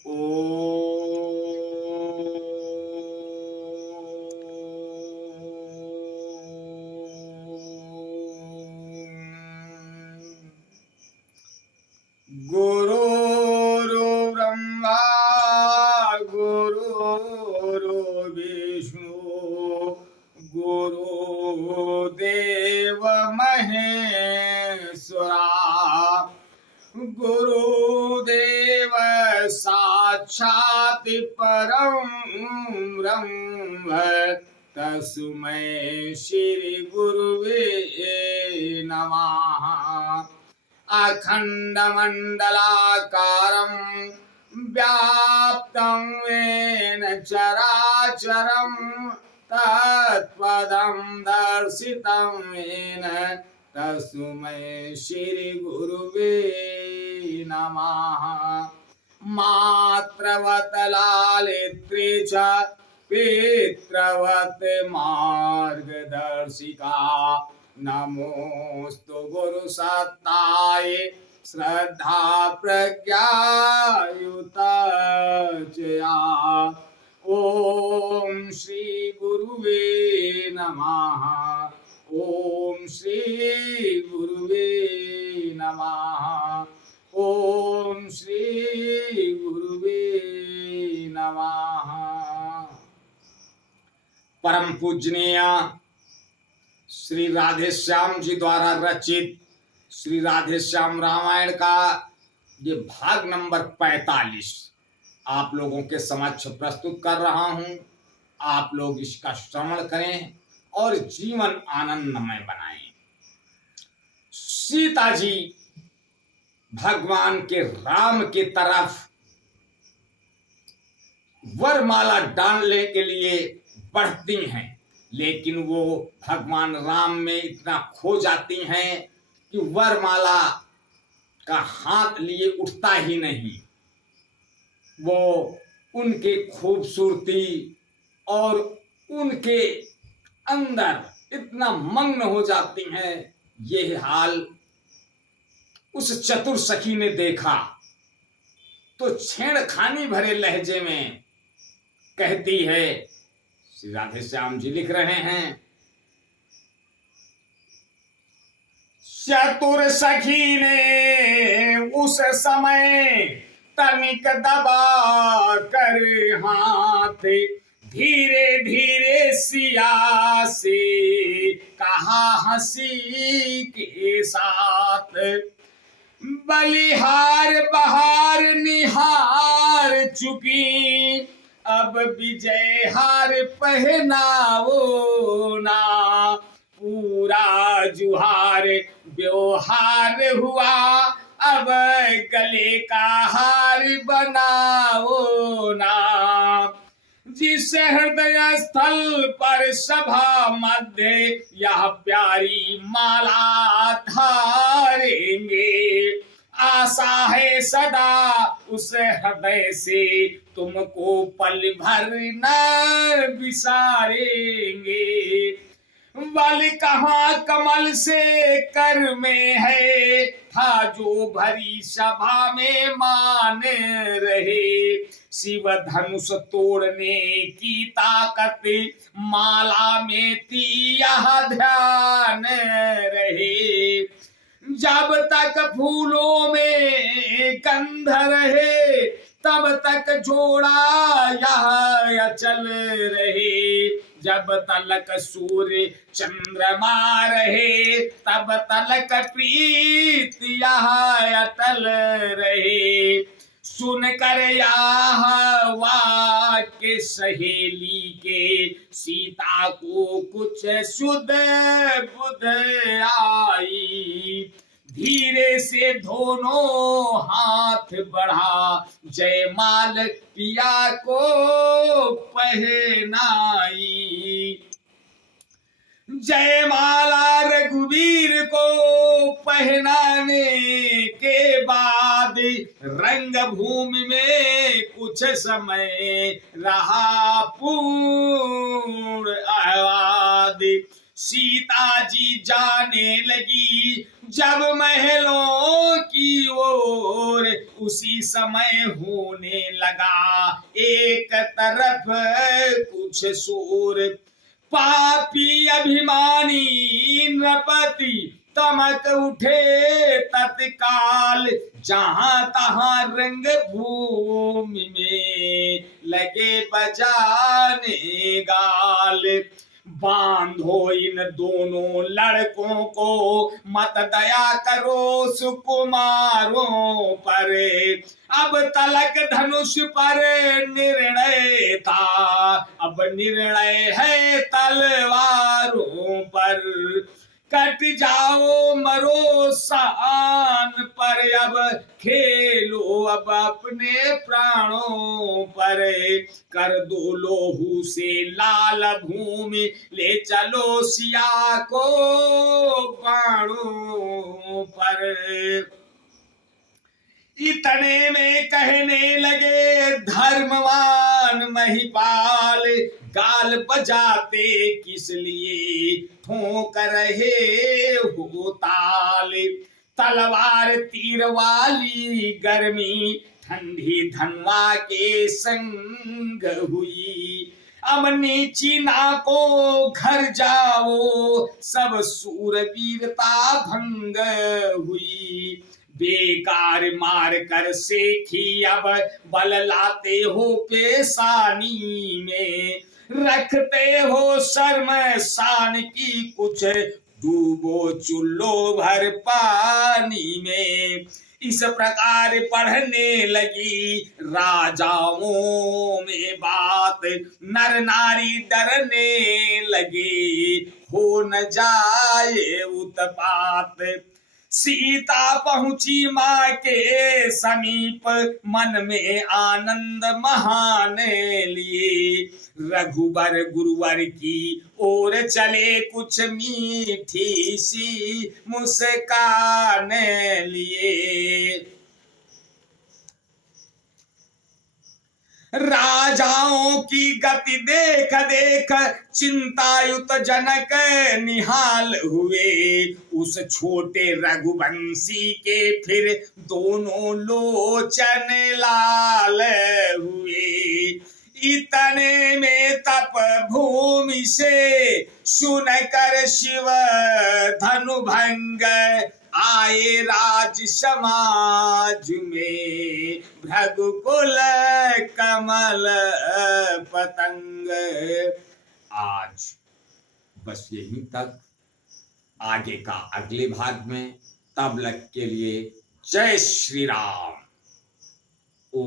गुरुर्ब्रह्मा गुरुर्विष्णु गुरुदेव महेश्वरा गुरुदेव साक्षात् परं ब्रह्म तस्मै श्री गुरुवे नमः। अखण्डमण्डलाकारं व्याप्तं येन चराचरं तत्पदं दर्शितं येन तस्मै श्री गुरुवे नमः। मातृवत् लालित्री च पितृवत् मार्गदर्शिका नमोस्तु गुरु सत्ताय श्रद्धा प्रज्ञायुतचया। ओम श्री गुरुवे नमः। ओम श्री गुरुवे नमः। ओम श्री गुरुवे नमः। परम पूजनीय श्री राधे श्याम जी द्वारा रचित श्री राधे श्याम रामायण का ये भाग नंबर 45 आप लोगों के समक्ष प्रस्तुत कर रहा हूं। आप लोग इसका श्रवण करें और जीवन आनंदमय बनाएं। सीता जी भगवान के राम की तरफ वरमाला डालने के लिए बढ़ती हैं, लेकिन वो भगवान राम में इतना खो जाती हैं कि वरमाला का हाथ लिए उठता ही नहीं। वो उनके खूबसूरती और उनके अंदर इतना मग्न हो जाती हैं। ये हाल उस चतुर सखी ने देखा तो छेड़खानी भरे लहजे में कहती है। श्री राधे श्याम जी लिख रहे हैं, चतुर सखी ने उस समय तनिक दबा कर हाथ धीरे धीरे सिया से कहा हंसी के साथ, बलिहार बहार निहार चुकी अब विजय हार पहनाओ ना, पूरा जुहार व्यवहार हुआ अब गले का हार बनाओ ना। जिस हृदय स्थल पर सभा मध्य यह प्यारी माला धारेंगे, आशा है सदा उस हृदय से तुमको पल भर न बिसारेंगे। बल कहाँ कमल से कर में है था जो भरी सभा में मान रहे, शिव धनुष तोड़ने की ताकत माला में थी यह ध्यान रहे। जब तक फूलों में गंध रहे तब तक जोड़ा यह अचल रहे, जब तलक सूर्य चंद्रमा रहे तब तलक प्रीत यह अटल रहे। सुनकर यह वाक्य सहेली के सीता को कुछ शुद्ध बुद्ध आई, धीरे से दोनों हाथ बढ़ा जयमाल पिया को पहनाई। जयमाला रघुवीर को पहनाने के बाद रंगभूमि में कुछ समय रहा पूर्ण आह्लाद। सीता जी जाने लगी जब महलों की ओर उसी समय होने लगा एक तरफ कुछ शोर, पापी अभिमानी नृपति तमक उठे तत्काल, जहां तहां रंग भूमि में लगे बजाने गाल। बांधो इन दोनों लड़कों को, मत दया करो सुकुमारों पर, अब तलक धनुष पर निर्णय था, अब निर्णय है तलवारों पर। कट जाओ मरो शान पर, अब खेलो अब अपने प्राणों पर, कर दो लोहू से लाल भूमि, ले चलो सिया को बाणों पर। इतने में कहने लगे धर्मवान महिपाल, गाल बजाते किस लिए ठोक रहे हो ताल। तलवार तीर वाली गर्मी ठंडी धनवा के संग हुई, अब नीचीना को घर जाओ, सब सूरवीरता भंग हुई। बेकार मार कर सेखी अब बल लाते हो पेशानी में, रखते हो शर्म शान की कुछ, डूबो चुल्लो भर पानी में। इस प्रकार पढ़ने लगी राजाओं में बात, नर नारी डरने लगे हो न जाए उत्पात। सीता पहुंची माँ के समीप, मन में आनंद महान लिए, रघुबर गुरुवर की ओर चले कुछ मीठी सी मुस्कान लिए। राजाओं की गति देख देख चिंतायुत जनक निहाल हुए, उस छोटे रघुवंशी के फिर दोनों लोचन लाल हुए। इतने में तप भूमि से सुनकर शिव धनु भंग, आए राज समाज में भृगुकुल कमल पतंग। आज बस यहीं तक, आगे का अगले भाग में, तब तक के लिए जय श्री राम। ओ